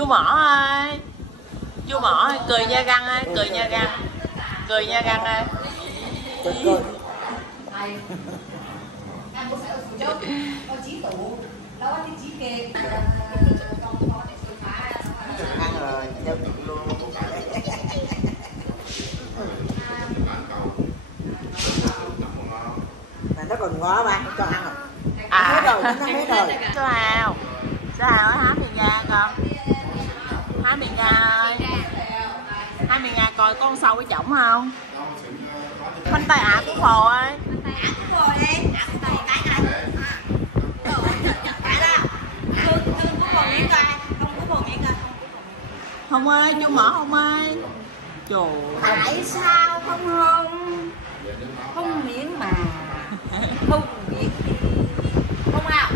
Chú Mỏ ơi, chú Mỏ ơi, cười nha răng ơi, cười nha răng, cười nha răng ơi. Ăn rồi, giao chuyện luôn. Mà nó còn ngó ba, cho ăn rồi. Hết rồi, nó hết rồi. Số Hào ơi, há miệng ra con. Há miệng ra ơi. Há miệng ra coi có con sâu cái chổng không? Khoanh tay ả của Phồ ơi. Hùng ơi, chú Mỏ Hùng ơi. Trời. Tại sao không miệng mà không miệng không nào